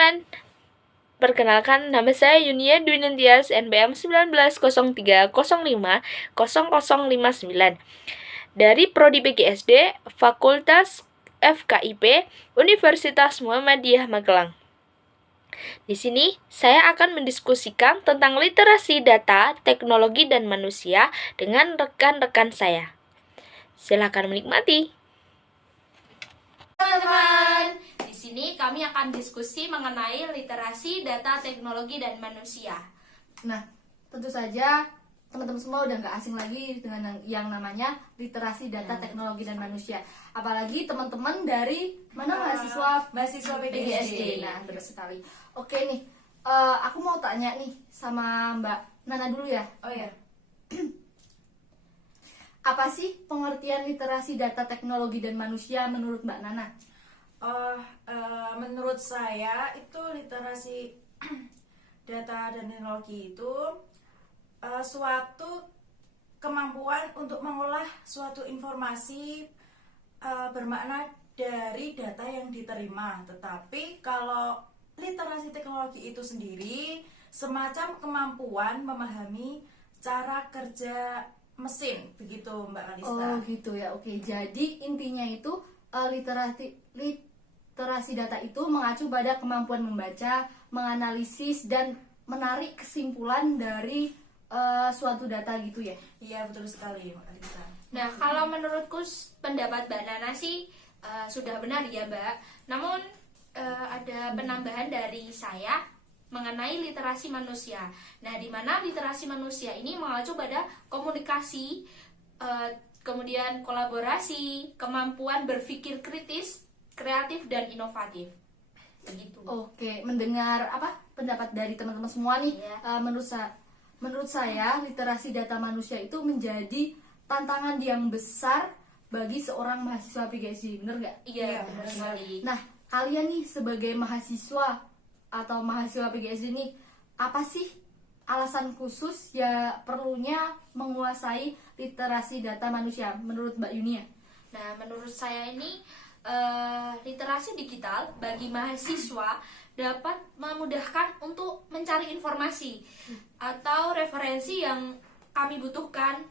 teman-teman, perkenalkan nama saya Yunia Dwi Nintias, NPM 1903050059 dari Prodi PGSD, Fakultas FKIP, Universitas Muhammadiyah Magelang. Di sini saya akan mendiskusikan tentang literasi data, teknologi, dan manusia dengan rekan-rekan saya. Silakan menikmati. Teman-teman, di sini kami akan diskusi mengenai literasi data, teknologi, dan manusia. Nah, tentu saja teman-teman semua udah nggak asing lagi dengan yang namanya literasi data, teknologi, dan manusia. Apalagi teman-teman dari mana mahasiswa PGSD. Nah, terus sekali. Oke nih, aku mau tanya nih sama Mbak Nana dulu ya. Oh ya. Apa sih pengertian literasi data, teknologi, dan manusia menurut Mbak Nana? Menurut saya itu literasi data dan teknologi itu suatu kemampuan untuk mengolah suatu informasi bermakna dari data yang diterima. Tetapi kalau literasi teknologi itu sendiri semacam kemampuan memahami cara kerja mesin, begitu Mbak Kalista. Oh gitu ya, oke. Jadi intinya itu literasi data itu mengacu pada kemampuan membaca, menganalisis, dan menarik kesimpulan dari suatu data gitu ya. Iya, betul sekali Mbak Kalista. Nah, kalau menurutku pendapat Mbak Nana sih sudah benar ya Mbak. Namun ada penambahan dari saya mengenai literasi manusia. Nah, di mana literasi manusia ini mengacu pada komunikasi, kemudian kolaborasi, kemampuan berpikir kritis, kreatif, dan inovatif. Begitu. Oke, mendengar pendapat dari teman-teman semua nih, Iya. menurut saya literasi data manusia itu menjadi tantangan yang besar bagi seorang mahasiswa PGSD, bener nggak? Iya, benar sekali. Nah, kalian nih sebagai mahasiswa atau mahasiswa PGSD nih, apa sih alasan khusus ya perlunya menguasai literasi data manusia menurut Mbak Yunia? Nah, menurut saya ini literasi digital bagi mahasiswa dapat memudahkan untuk mencari informasi atau referensi yang kami butuhkan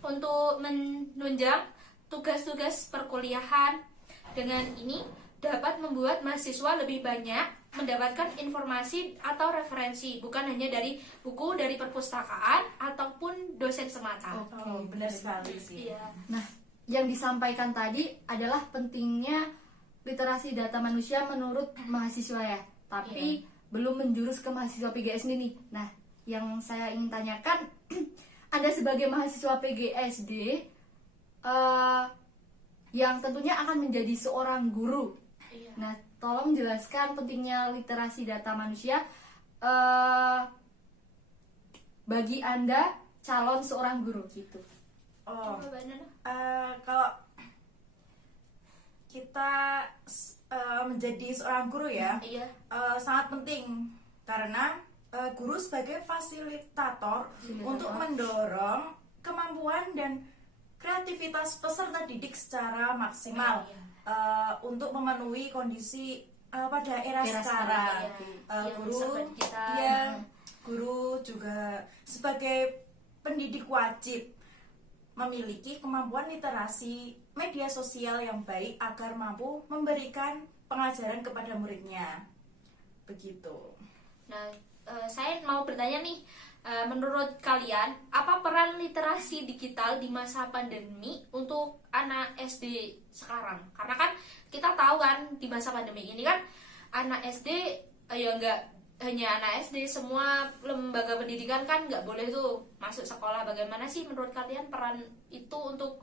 untuk menunjang tugas-tugas perkuliahan. Dengan ini dapat membuat mahasiswa lebih banyak mendapatkan informasi atau referensi, bukan hanya dari buku, dari perpustakaan ataupun dosen semata. Oh, benar sekali sih. Iya. Nah, yang disampaikan tadi adalah pentingnya literasi data manusia menurut mahasiswa ya, tapi belum menjurus ke mahasiswa PGSD nih. Nah, yang saya ingin tanyakan, Anda sebagai mahasiswa PGSD yang tentunya akan menjadi seorang guru. Iya. Nah, tolong jelaskan pentingnya literasi data manusia bagi Anda calon seorang guru gitu. Oh, Coba Mbak Nana. kalau kita menjadi seorang guru ya, Iya. sangat penting karena guru sebagai fasilitator untuk mendorong kemampuan dan kreativitas peserta didik secara maksimal untuk memenuhi kondisi pada era sekarang. Guru, guru juga sebagai pendidik wajib memiliki kemampuan literasi media sosial yang baik agar mampu memberikan pengajaran kepada muridnya. Begitu. Nah, saya mau bertanya nih, menurut kalian apa peran literasi digital di masa pandemi untuk anak SD sekarang? Karena kan kita tahu kan di masa pandemi ini kan anak SD ya nggak hanya anak SD, semua lembaga pendidikan kan nggak boleh tuh masuk sekolah. Bagaimana sih menurut kalian peran itu untuk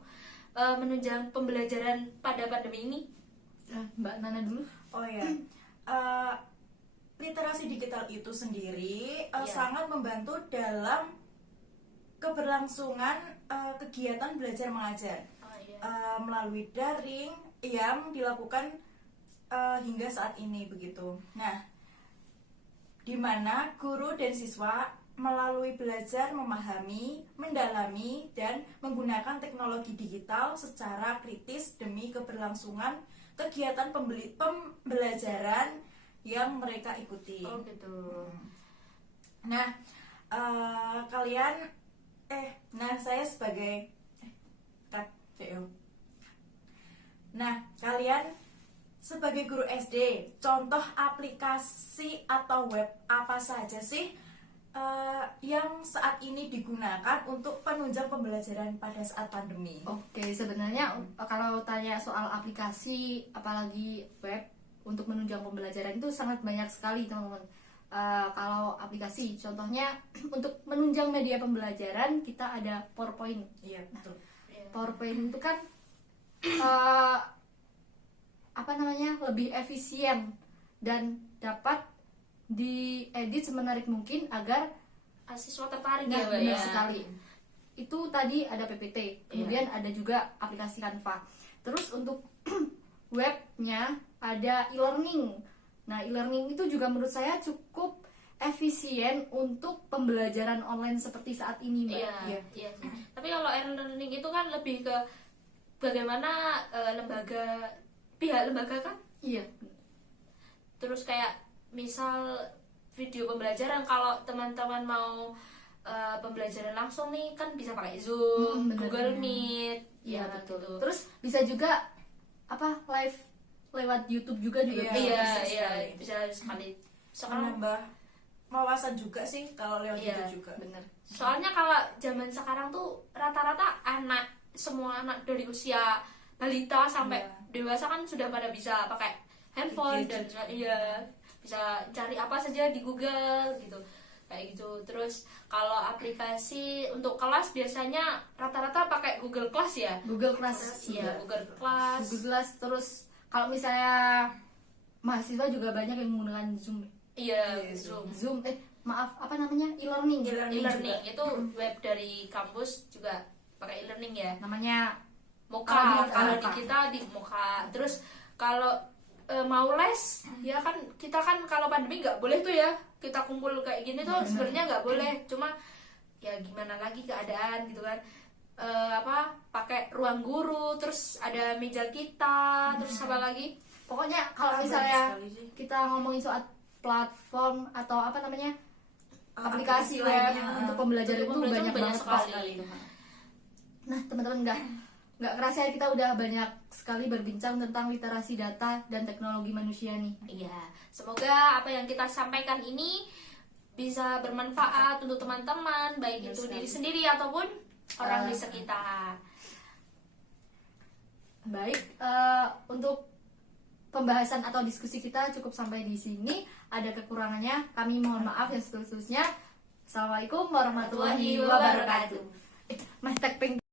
menunjang pembelajaran pada pandemi ini? Mbak Nana dulu. Oh ya. Literasi digital itu sendiri Iya. sangat membantu dalam keberlangsungan kegiatan belajar mengajar melalui daring yang dilakukan hingga saat ini begitu. Nah, di mana guru dan siswa melalui belajar memahami, mendalami, dan menggunakan teknologi digital secara kritis demi keberlangsungan kegiatan pembelajaran yang mereka ikuti. Oh gitu. Nah, kalian saya sebagai Kak CEO. Nah, kalian sebagai guru SD, contoh aplikasi atau web apa saja sih yang saat ini digunakan untuk penunjang pembelajaran pada saat pandemi? Oke, sebenarnya kalau tanya soal aplikasi apalagi web untuk menunjang pembelajaran itu sangat banyak sekali teman-teman. Kalau aplikasi contohnya untuk menunjang media pembelajaran kita ada PowerPoint. Iya, betul. PowerPoint itu kan lebih efisien dan dapat diedit semenarik mungkin agar Siswa tertarik nah, ya, Mbak, benar ya. sekali. Itu tadi ada PPT, kemudian ada juga aplikasi Canva. Terus untuk webnya ada e-learning. Nah, e-learning itu juga menurut saya cukup efisien untuk pembelajaran online seperti saat ini, Mbak. Iya, iya. Tapi kalau e-learning itu kan lebih ke bagaimana pihak lembaga kan, Iya. terus kayak misal video pembelajaran, kalau teman-teman mau pembelajaran langsung nih kan bisa pakai Zoom, benar, Google benar. Meet, Iya, ya betul. gitu. Terus bisa juga live lewat YouTube juga Iya. Iya, bisa iya, sekali. bisa sekali. Sekarang Menambah wawasan juga sih kalau lewat Iya. itu juga. Bener. soalnya kalau zaman sekarang tuh rata-rata semua anak dari usia balita sampai Iya. dewasa kan sudah pada bisa pakai handphone dan Gadget. iya, bisa cari apa saja di Google gitu, kayak gitu. Terus kalau aplikasi untuk kelas biasanya rata-rata pakai Google Class ya. Google Class. Iya, Google Class. Google Class. Terus kalau misalnya mahasiswa juga banyak yang menggunakan Zoom. Iya, Iya, Zoom. Zoom, e-learning. E-learning itu web dari kampus juga pakai e-learning ya. Namanya Moka, Apa kalau di- di kita di Moka. Terus kalau mau les ya kan, kita kan kalau pandemi nggak boleh tuh ya kita kumpul kayak gini tuh, sebenarnya nggak boleh, cuma ya gimana lagi keadaan gitu kan. Pakai ruang guru, terus ada meja kita, terus apa lagi, pokoknya kalau Bagus misalnya sekali sih. kita ngomongin soal platform atau aplikasi web lainnya. untuk pembelajaran Untuk itu pembelajaran banyak banget sekali. Nah, teman-teman nggak kerasa ya kita udah banyak sekali berbincang tentang literasi data dan teknologi manusia nih. Iya, semoga apa yang kita sampaikan ini bisa bermanfaat untuk teman-teman, baik itu diri sendiri ataupun orang di sekitar. Baik, untuk pembahasan atau diskusi kita cukup sampai di sini. Ada kekurangannya, kami mohon maaf yang setulus-tulusnya. Assalamualaikum warahmatullahi wabarakatuh. Mas Tekping.